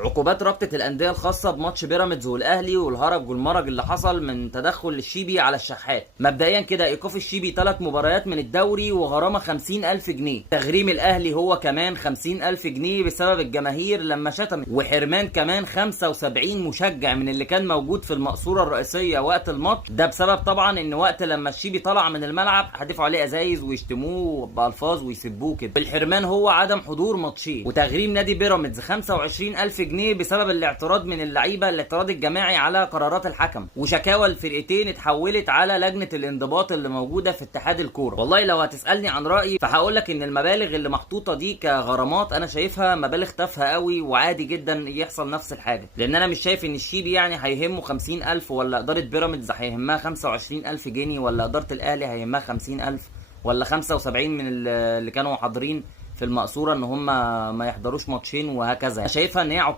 عقوبات رابطة الأندية الخاصة بماتش بيراميدز والأهلي والهرج والمرج اللي حصل من تدخل الشيبي على الشحات. مبدئيا كده إيقاف الشيبي 3 مباريات من الدوري وغرامة 50,000 جنيه. تغريم الأهلي هو كمان 50,000 جنيه بسبب الجماهير لما شتمت، وحرمان كمان 75 مشجع من اللي كان موجود في المقصورة الرئيسية وقت الماتش ده، بسبب طبعا إن وقت لما الشيبي طلع من الملعب حدفوا عليه أزايز ويشتموه بألفاظ ويسبوه كده. الحرمان هو عدم حضور ماتشين. وتغريم نادي بيراميدز 25,000 جنيه بسبب الاعتراض من اللعيبه، الاعتراض الجماعي على قرارات الحكم. وشكاوى الفرقتين اتحولت على لجنه الانضباط اللي موجوده في اتحاد الكوره. والله لو هتسالني عن رايي فهقول لك ان المبالغ اللي محطوطه دي كغرامات انا شايفها مبالغ تافهه قوي، وعادي جدا يحصل نفس الحاجه، لان انا مش شايف ان الشيبي يعني هيهمه 50,000، ولا اداره بيراميدز هيهمها 25,000 جنيه، ولا اداره الاهلي هيهمها 50,000، ولا 75 من اللي كانوا حاضرين في المقصوره ان هم ما يحضروش ماتشين، وهكذا. شايفها ان هي عقوبات